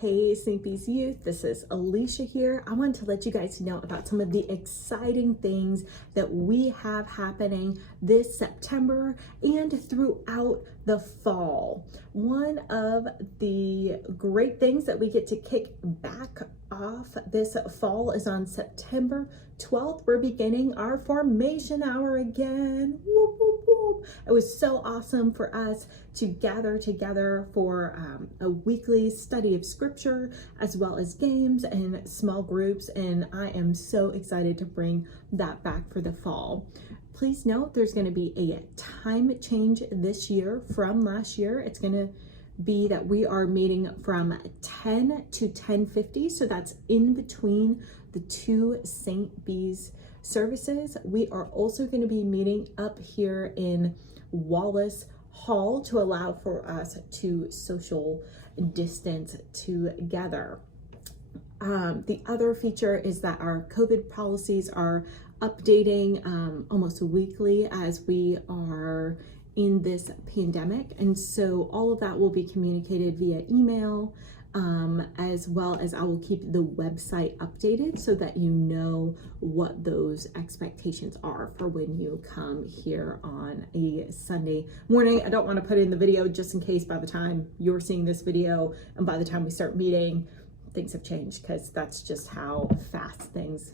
Hey St. B's Youth, this is Alicia here. I wanted to let you guys know about some of the exciting things that we have happening this September and throughout the fall. One of the great things that we get to kick back off this fall is on September 12th. We're beginning our formation hour again. Whoop, whoop, whoop. It was so awesome for us to gather together for a weekly study of scripture, as well as games and small groups. And I am so excited to bring that back for the fall. Please note there's going to be a time change this year from last year. It's going to be that we are meeting from 10 to 10:50. So that's in between the two St. B's services. We are also going to be meeting up here in Wallace Hall to allow for us to social distance together. The other feature is that our COVID policies are updating almost weekly as we are in this pandemic. And so all of that will be communicated via email, as well as I will keep the website updated so that you know what those expectations are for when you come here on a Sunday morning. I don't want to put in the video just in case by the time you're seeing this video and by the time we start meeting, things have changed, because that's just how fast things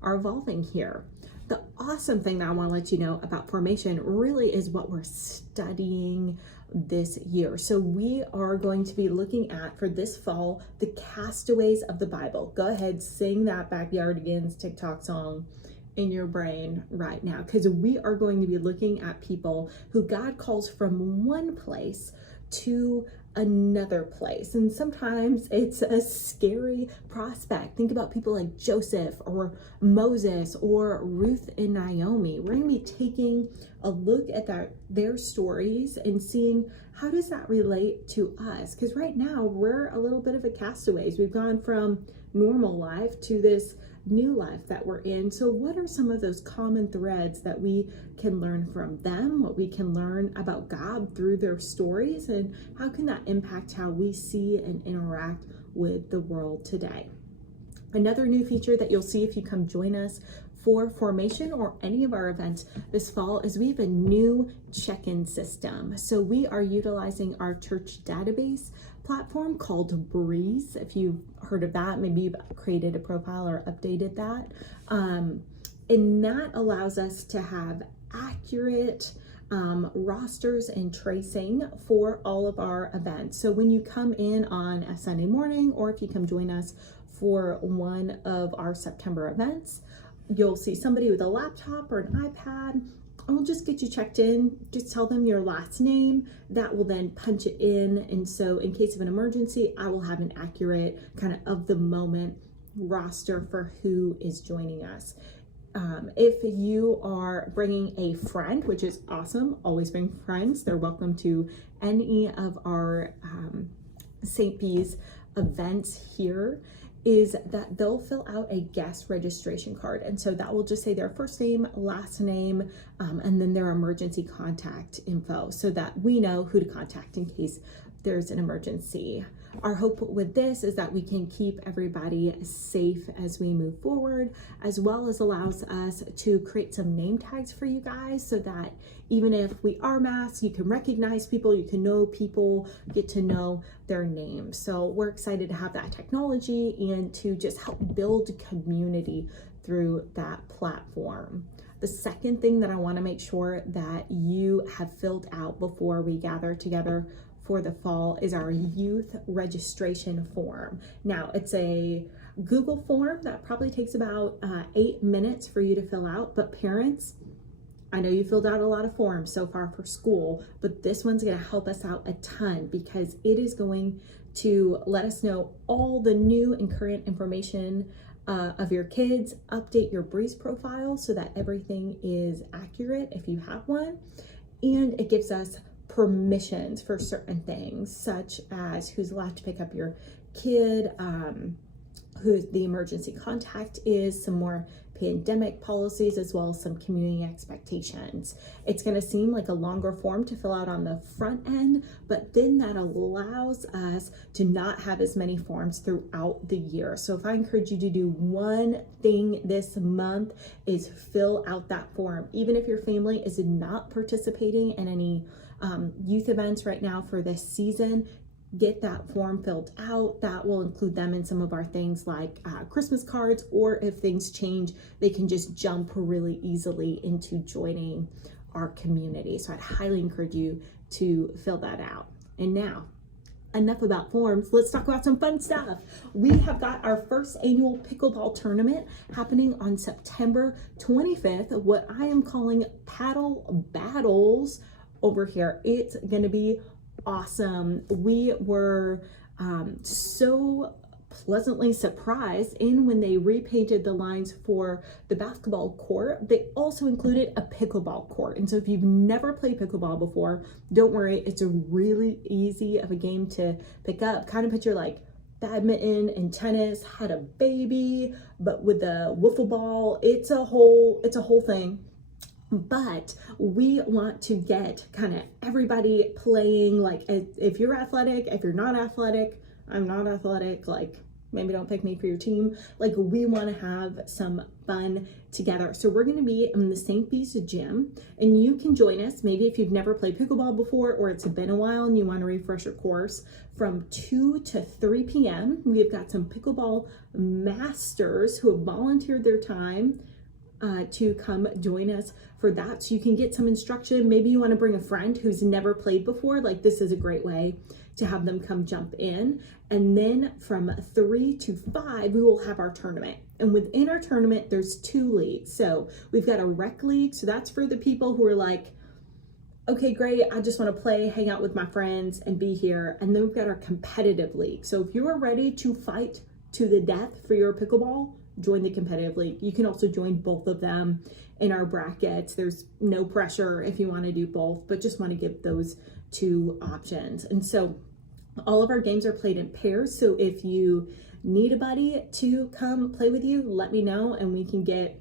are evolving here. The awesome thing that I want to let you know about formation really is what we're studying this year. So we are going to be looking at, for this fall, the Castaways of the Bible. Go ahead, sing that Backyardigans TikTok song in your brain right now, because we are going to be looking at people who God calls from one place to another place. And sometimes it's a scary prospect. Think about people like Joseph or Moses or Ruth and Naomi. We're going to be taking a look at their stories and seeing how does that relate to us? Because right now we're a little bit of a castaways. We've gone from normal life to this new life that we're in. So what are some of those common threads that we can learn from them, what we can learn about God through their stories, and how can that impact how we see and interact with the world today? Another new feature that you'll see if you come join us for formation or any of our events this fall is we have a new check-in system. So we are utilizing our church database platform called Breeze. If you've heard of that, maybe you've created a profile or updated that. And that allows us to have accurate rosters and tracing for all of our events. So when you come in on a Sunday morning, or if you come join us for one of our September events, you'll see somebody with a laptop or an iPad. I'll just get you checked in. Just tell them your last name. That will then punch it in. And so in case of an emergency, I will have an accurate kind of the moment roster for who is joining us. If you are bringing a friend, which is awesome, always bring friends. They're welcome to any of our St. B's events here, is that they'll fill out a guest registration card. And so that will just say their first name, last name, and then their emergency contact info so that we know who to contact in case there's an emergency. Our hope with this is that we can keep everybody safe as we move forward, as well as allows us to create some name tags for you guys so that even if we are masked, you can recognize people, you can know people, get to know their names. So we're excited to have that technology and to just help build community through that platform. The second thing that I want to make sure that you have filled out before we gather together for the fall is our youth registration form. Now, it's a Google form that probably takes about 8 minutes for you to fill out, but parents, I know you filled out a lot of forms so far for school, but this one's going to help us out a ton because it is going to let us know all the new and current information of your kids, update your Breeze profile so that everything is accurate if you have one, and it gives us permissions for certain things, such as who's allowed to pick up your kid, who the emergency contact is, some more pandemic policies, as well as some community expectations. It's going to seem like a longer form to fill out on the front end, but then that allows us to not have as many forms throughout the year. So if I encourage you to do one thing this month, is fill out that form. Even if your family is not participating in any youth events right now for this season, get that form filled out. That will include them in some of our things like Christmas cards, or if things change, they can just jump really easily into joining our community. So I'd highly encourage you to fill that out. And now, enough about forms. Let's talk about some fun stuff. We have got our first annual pickleball tournament happening on September 25th, what I am calling Paddle Battles over here. It's going to be awesome. We were so pleasantly surprised when they repainted the lines for the basketball court. They also included a pickleball court. And so if you've never played pickleball before, don't worry, it's a really easy of a game to pick up. Kind of picture like badminton and tennis had a baby, but with the wiffle ball, it's a whole thing. But we want to get kind of everybody playing. Like, if you're athletic, if you're not athletic, I'm not athletic, like maybe don't pick me for your team. Like, we want to have some fun together. So we're going to be in the St. Bees gym, and you can join us. Maybe if you've never played pickleball before, or it's been a while and you want to refresh your course, from 2 to 3 p.m. We've got some pickleball masters who have volunteered their time to come join us for that. So you can get some instruction. Maybe you want to bring a friend who's never played before. Like, this is a great way to have them come jump in. And then from 3 to 5, we will have our tournament. And within our tournament, there's 2 leagues. So we've got a rec league. So that's for the people who are like, okay, great, I just want to play, hang out with my friends and be here. And then we've got our competitive league. So if you are ready to fight to the death for your pickleball, join the competitive league. You can also join both of them in our brackets. There's no pressure if you want to do both, but just want to give those 2 options. And so all of our games are played in pairs. So if you need a buddy to come play with you, let me know and we can get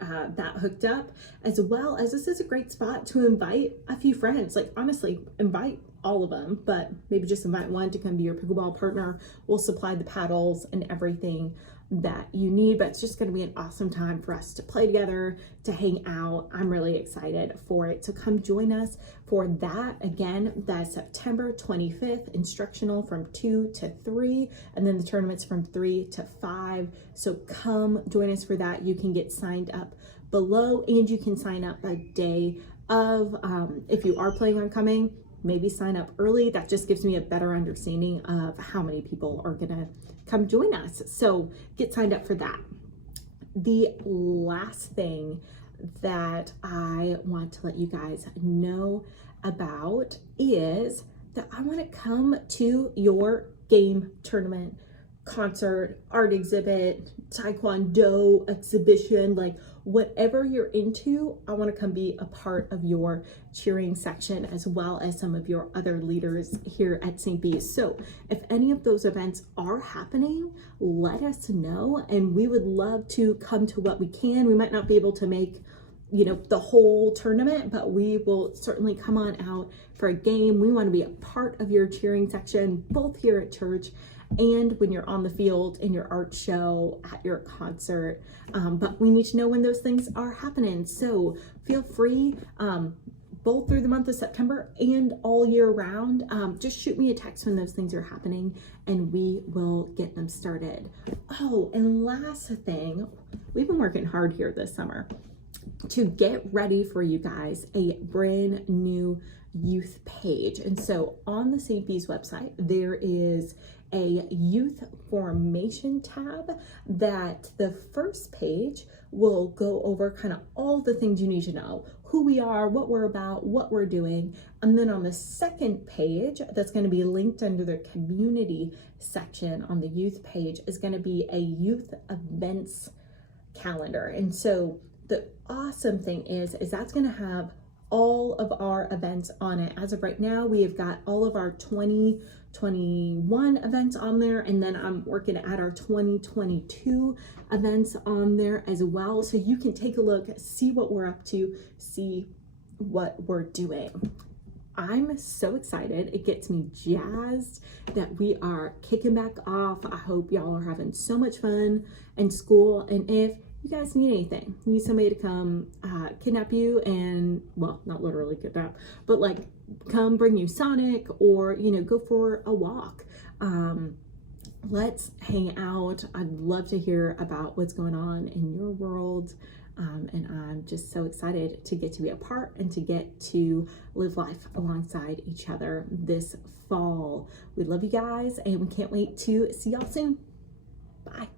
that hooked up. As well as, this is a great spot to invite a few friends. Like, honestly, invite all of them, but maybe just invite one to come be your pickleball partner. We'll supply the paddles and everything that you need, but it's just going to be an awesome time for us to play together, to hang out. I'm really excited for it. So come join us for that. Again, that's September 25th, instructional from 2 to 3, and then the tournament's from 3 to 5. So come join us for that. You can get signed up below, and you can sign up a day of, if you are planning on coming, maybe sign up early. That just gives me a better understanding of how many people are gonna come join us. So get signed up for that. The last thing that I want to let you guys know about is that I want to come to your game, tournament, concert, art exhibit, taekwondo exhibition, like whatever you're into. I want to come be a part of your cheering section, as well as some of your other leaders here at St. Bees. So if any of those events are happening, let us know, and we would love to come to what we can. We might not be able to make, the whole tournament, but we will certainly come on out for a game. We want to be a part of your cheering section, both here at church and when you're on the field, in your art show, at your concert. But we need to know when those things are happening. So feel free, both through the month of September and all year round, just shoot me a text when those things are happening and we will get them started. Oh, and last thing, we've been working hard here this summer to get ready for you guys a brand new youth page. And so on the St. Bees website, there is a youth formation tab that the first page will go over kind of all the things you need to know, who we are, what we're about, what we're doing. And then on the second page, that's going to be linked under the community section on the youth page, is going to be a youth events calendar. And so the awesome thing is that's going to have all of our events on it. As of right now, we have got all of our 2021 events on there, and then I'm working at our 2022 events on there as well. So you can take a look, see what we're up to, see what we're doing. I'm so excited. It gets me jazzed that we are kicking back off. I hope y'all are having so much fun in school. And if you guys need anything, need somebody to come kidnap you, and, well, not literally kidnap, but like come bring you Sonic, or, you know, go for a walk. Let's hang out. I'd love to hear about what's going on in your world. And I'm just so excited to get to be a part and to get to live life alongside each other this fall. We love you guys, and we can't wait to see y'all soon. Bye.